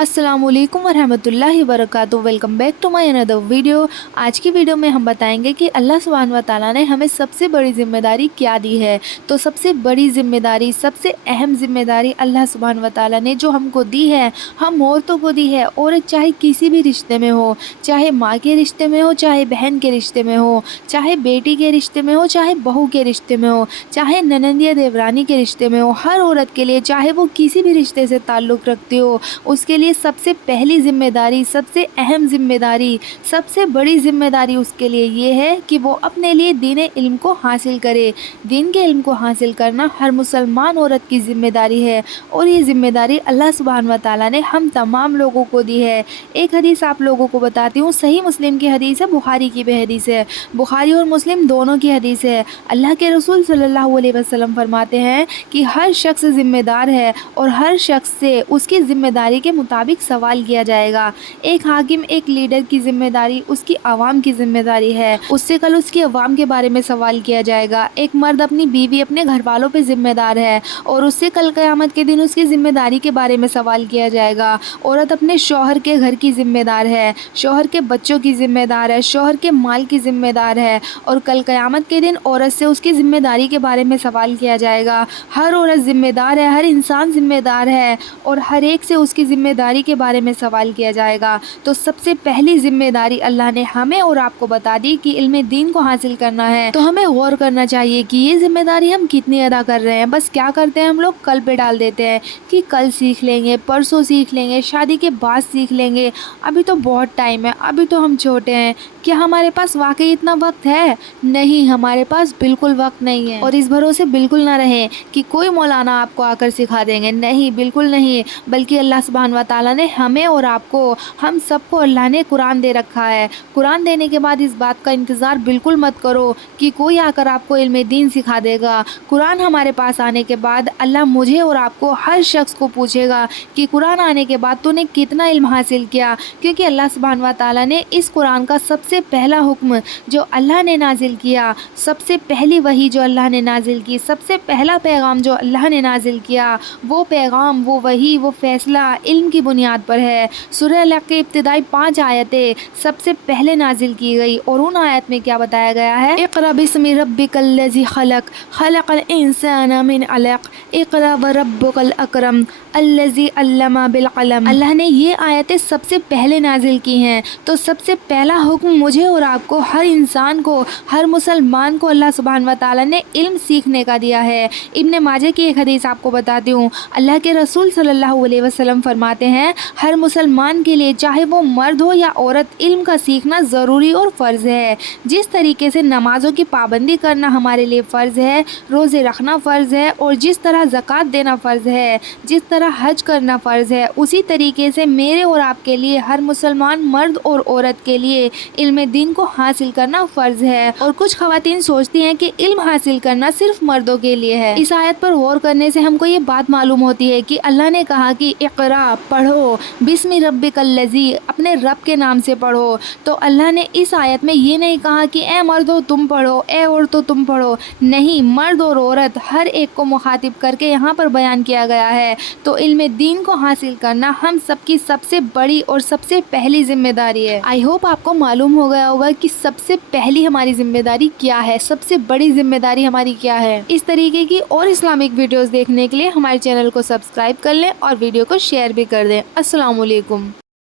अस्सलाम वालेकुम वरहमतुल्लाहि वबरकातुहू। Welcome back to my another video. आज की वीडियो में हम बताएंगे कि अल्लाह सुब्हान व तआला ने हमें सबसे बड़ी ज़िम्मेदारी क्या दी है। तो सबसे बड़ी ज़िम्मेदारी, सबसे अहम ज़िम्मेदारी अल्लाह सुब्हान व तआला ने जो हमको दी है, हम औरतों को दी है। औरत चाहे किसी भी रिश्ते में हो, चाहे माँ के रिश्ते में हो, चाहे बहन के रिश्ते में हो, चाहे बेटी के रिश्ते में हो, चाहे बहू के रिश्ते में हो, चाहे ननंद या देवरानी के रिश्ते में हो, हर औरत के लिए, चाहे वो किसी भी रिश्ते से ताल्लुक़ रखती हो, उसके लिए सबसे पहली ज़िम्मेदारी, सबसे अहम ज़िम्मेदारी, सबसे बड़ी ज़िम्मेदारी उसके लिए ये है कि वो अपने लिए दीन इल्म को हासिल करे। दीन के इल्म को हासिल करना हर मुसलमान औरत की ज़िम्मेदारी है और ये ज़िम्मेदारी अल्लाह सुब्हान व तआला ने हम तमाम लोगों को दी है। एक हदीस आप लोगों को बताती हूँ, सही मुस्लिम की हदीस है, बुखारी की भी हदीस है, बुखारी और मुस्लिम दोनों की हदीस है। अल्लाह के रसूल सल्लल्लाहु अलैहि वसल्लम फरमाते हैं कि हर शख्स ज़िम्मेदार है और हर शख्स से उसकी ज़िम्मेदारी के मुताबिक सवाल किया जाएगा। एक हाकिम, एक लीडर की ज़िम्मेदारी उसकी आवाम की ज़िम्मेदारी है, उससे कल उसकी आवाम के बारे में सवाल किया जाएगा। एक मर्द अपनी बीवी, अपने घर वालों पे ज़िम्मेदार है और उससे कल क़यामत के दिन उसकी ज़िम्मेदारी के बारे में सवाल किया जाएगा। औरत अपने शौहर के घर की ज़िम्मेदार है, शौहर के बच्चों की ज़िम्मेदार है, शौहर के माल की ज़िम्मेदार है और कल क़यामत के दिन औरत से उसकी ज़िम्मेदारी के बारे में सवाल किया जाएगा। हर औरत ज़िम्मेदार है, हर इंसान ज़िम्मेदार है और हर एक से उसकी ज़िम्मेदारी के बारे में सवाल किया जाएगा। तो सबसे पहली ज़िम्मेदारी अल्लाह ने हमें और आपको बता दी कि इल्म दीन को हासिल करना है। तो हमें गौर करना चाहिए कि ये ज़िम्मेदारी हम कितनी अदा कर रहे हैं। बस क्या करते हैं हम लोग, कल पे डाल देते हैं कि कल सीख लेंगे, परसों सीख लेंगे, शादी के बाद सीख लेंगे, अभी तो बहुत टाइम है, अभी तो हम छोटे हैं। क्या हमारे पास वाकई इतना वक्त है? नहीं, हमारे पास बिल्कुल वक्त नहीं है। और इस भरोसे बिल्कुल ना रहें कि कोई मौलाना आपको आकर सिखा देंगे, नहीं, बिल्कुल नहीं। बल्कि अल्लाह सुब्हान व तआला ने हमें और आपको, हम सबको अल्लाह ने कुरान दे रखा है। कुरान देने के बाद इस बात का इंतज़ार बिल्कुल मत करो कि कोई आकर आपको इल्म दीन सिखा देगा। कुरान हमारे पास आने के बाद अल्लाह मुझे और आपको, हर शख्स को पूछेगा कि कुरान आने के बाद तूने कितना इल्म हासिल किया। क्योंकि अल्लाह सुब्हान व तआला ने इस कुरान का सबसे पहला हुक्म जो अल्लाह ने नाजिल किया, सबसे पहली वही जो अल्लाह ने नाजिल की, सबसे पहला पैगाम जो अल्लाह ने नाजिल किया, वो पैगाम, वो वही, वो फैसला इल्म की बुनियाद पर है। सूरह अलक़ की इब्तिदाई 5 आयतें सबसे पहले नाजिल की गई और उन आयत में क्या बताया गया है? इक़रा बिस्मि रब्बिकल्लज़ी खलक़, खलक़ल इंसाना मिन अलक़, इक़रा व रब्बुकल अकरम, अल्लज़ी अल्लमा बिल क़लम। अल्लाह ने ये आयतें सबसे पहले नाजिल की हैं। तो सबसे पहला हुक्म मुझे और आपको, हर इंसान को, हर मुसलमान को अल्लाह सुब्हान व तआला ने इल्म सीखने का दिया है। इब्न माजा की एक हदीस आपको बताती हूँ। अल्लाह के रसूल सल्लल्लाहु अलैहि वसल्लम फरमाते हैं, हर मुसलमान के लिए, चाहे वो मर्द हो या औरत, इल्म का सीखना ज़रूरी और फ़र्ज़ है। जिस तरीके से नमाज़ों की पाबंदी करना हमारे लिए फ़र्ज़ है, रोज़े रखना फ़र्ज़ है और जिस तरह ज़कात देना फ़र्ज़ है, जिस तरह हज करना फ़र्ज़ है, उसी तरीके से मेरे और आपके लिए, हर मुसलमान मर्द और औरत के लिए इल्म दीन को हासिल करना फ़र्ज़ है। और कुछ ख़वातीन सोचती हैं कि इल्म हासिल करना सिर्फ मर्दों के लिए है। इस आयत पर गौर करने से हमको ये बात मालूम होती है कि अल्लाह ने कहा कि इक़रा, पढ़ो, बिस्मि रब्बिकल्लज़ी, अपने रब के नाम से पढ़ो। तो अल्लाह ने इस आयत में ये नहीं कहा कि ए मर्दो तुम पढ़ो, ए औरतों तुम पढ़ो, नहीं, मर्द और औरत हर एक को मुखातिब करके यहाँ पर बयान किया गया है। तो इल्म दीन को हासिल करना हम सबकी सबसे बड़ी और सबसे पहली ज़िम्मेदारी है। आई होप आपको मालूम हो गया होगा कि सबसे पहली हमारी ज़िम्मेदारी क्या है, सबसे बड़ी ज़िम्मेदारी हमारी क्या है। इस तरीके की और इस्लामिक वीडियोस देखने के लिए हमारे चैनल को सब्सक्राइब कर लें और वीडियो को शेयर भी कर दें। अस्सलाम वालेकुम।